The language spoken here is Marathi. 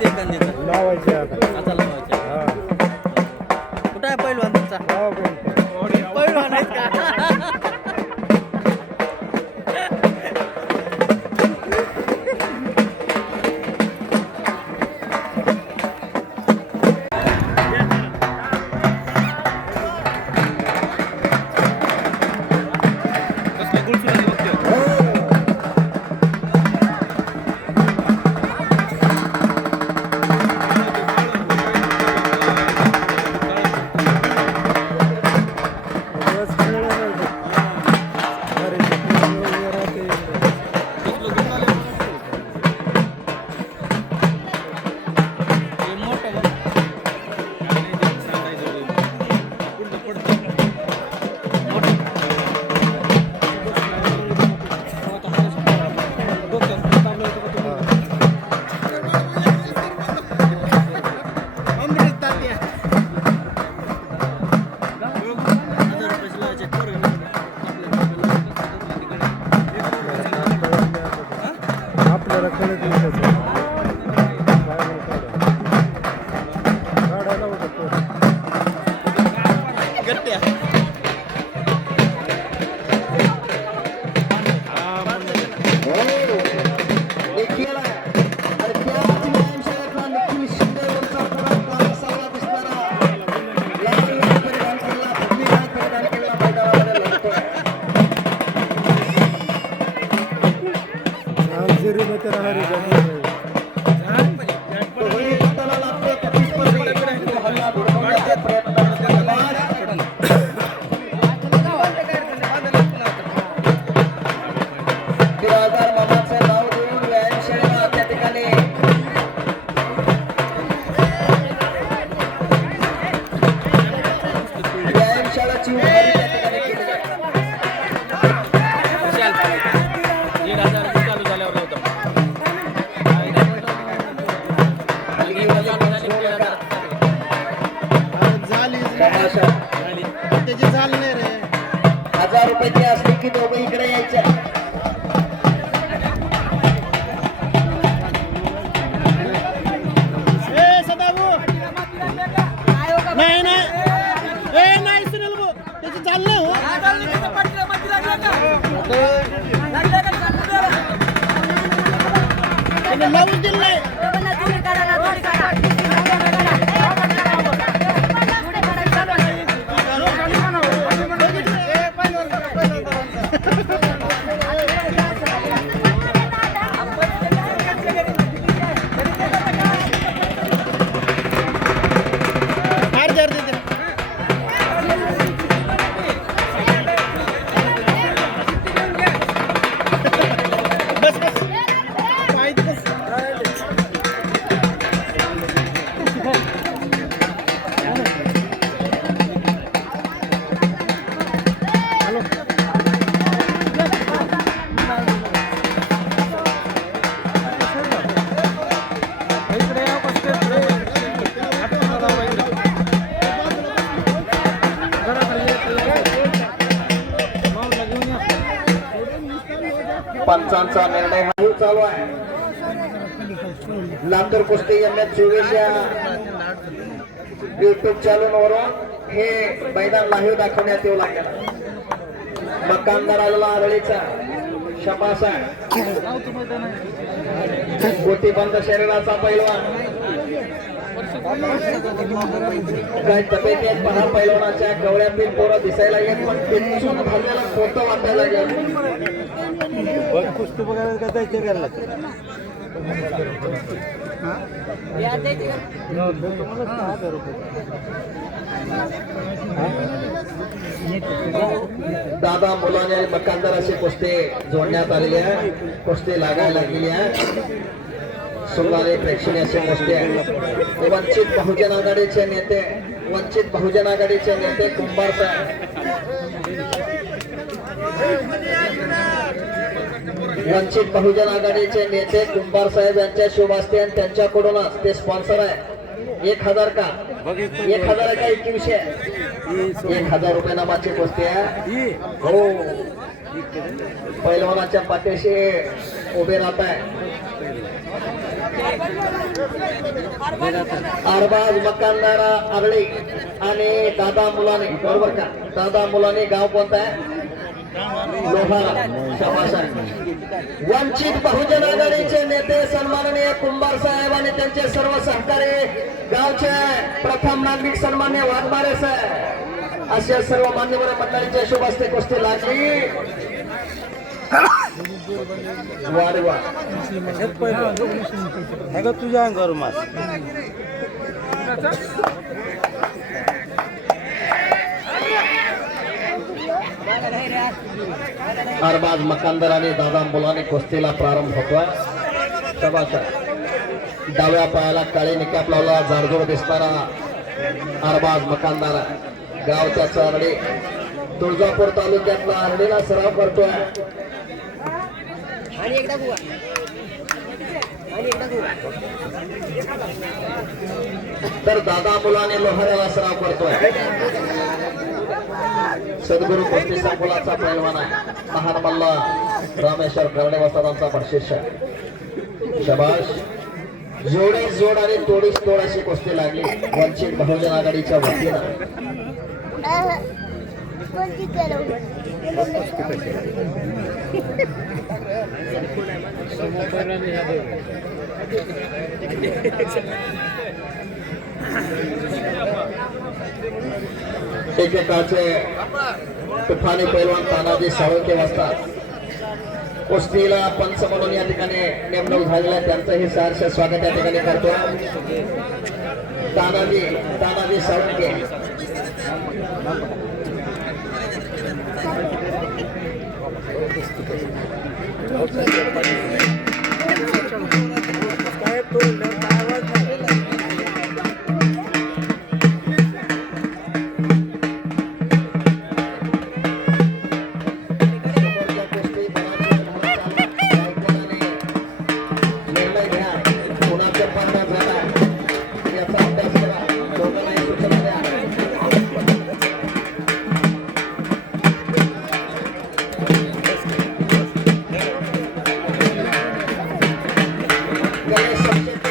लावायचे आता. आता लावायचं. हा. कुठं आहे पहिलवान तुमचा. पहिलवान आहेत का? கட்டு கைச்சல் पंचांचा निर्णय हा चालू आहे. लातूर कुस्ती एच चोवीस या युट्यूब चॅनलवरून हे मैदान लाईव्ह दाखवण्यात येऊ लागले. मकानदार आलेला आरळीचा शपास आहे. गोटीबंद शरीराचा पैलवान. काय तब्येत आहेत पहा पैलवानाच्या गवळ्यातील पोरं दिसायला येत पण टेन्शन भरलेला फोटो वाटायला कुस्ती बघायला का जायचं रुपये दादा मुलाने आणि मकानदार असे कुस्ते जोडण्यात आलेले आहे. कुस्ते लागायला लागलेली आहे. सुंगारे प्रेक्षणीय असे कुस्ते आहे. वंचित बहुजन आघाडीचे नेते वंचित बहुजन आघाडीचे नेते कुंभार साहेब. वंचित बहुजन आघाडीचे नेते कुंभार साहेब यांच्या शुभ असते आणि त्यांच्याकडूनच ते स्पॉन्सर आहे. एक हजार का? एक हजार आहे का एकवीसशे एक हजार रुपये नामाची कुस्ती आहे. हो. पैलवानाच्या पाठीशी उभे राहत आहे. अरबाज मकानदारा आगळे आणि दादा मुलाने बरोबर का? दादा मुलाने गाव कोणता आहे? लोहारा वंचित बहुजन आघाडीचे नेते सन्माननीय कुंभार साहेब आणि त्यांचे सर्व सहकारी गावचे प्रथम नागरिक सन्मान्य वाघमारे साहेब. अशा सर्व मान्यवर मंडळींच्या शुभ हस्ते कुस्ती लागली. हे का तुझ्या अंगावर मास अरबाज मकानदाराने आणि दादा मुलाने कुस्तीला प्रारंभ होतोय. शाबास डाव्या पायाला काळी निकाप लावला. जाडजोड दिसणारा अरबाज मकानदार गावच्या चरडे तुळजापूर तालुक्यातला आरडीला सराव करतोय. तर दादा मुलाने लोहाऱ्याला सराव करतोय. सद्गुरू कुस्ती संकुलाचा पैलवान आहे. महान मल्ला रामेश्वर कर्णे बक्षीस आहे शबाश जोडीस जोड आणि तोडीस तोड अशी कुस्ती लागली. वंचित बहुजन आघाडीच्या वतीनं. एक प्रकारचे तुफानी पैलवान तानाजी साळुंके असतात कुस्तीला पंच म्हणून या ठिकाणी नेमणूक झालेला आहे. त्यांचंही सहर्ष स्वागत या ठिकाणी करतो. तानाजी तानाजी ಗಣೇಶ ಚತುರ್ಥಿ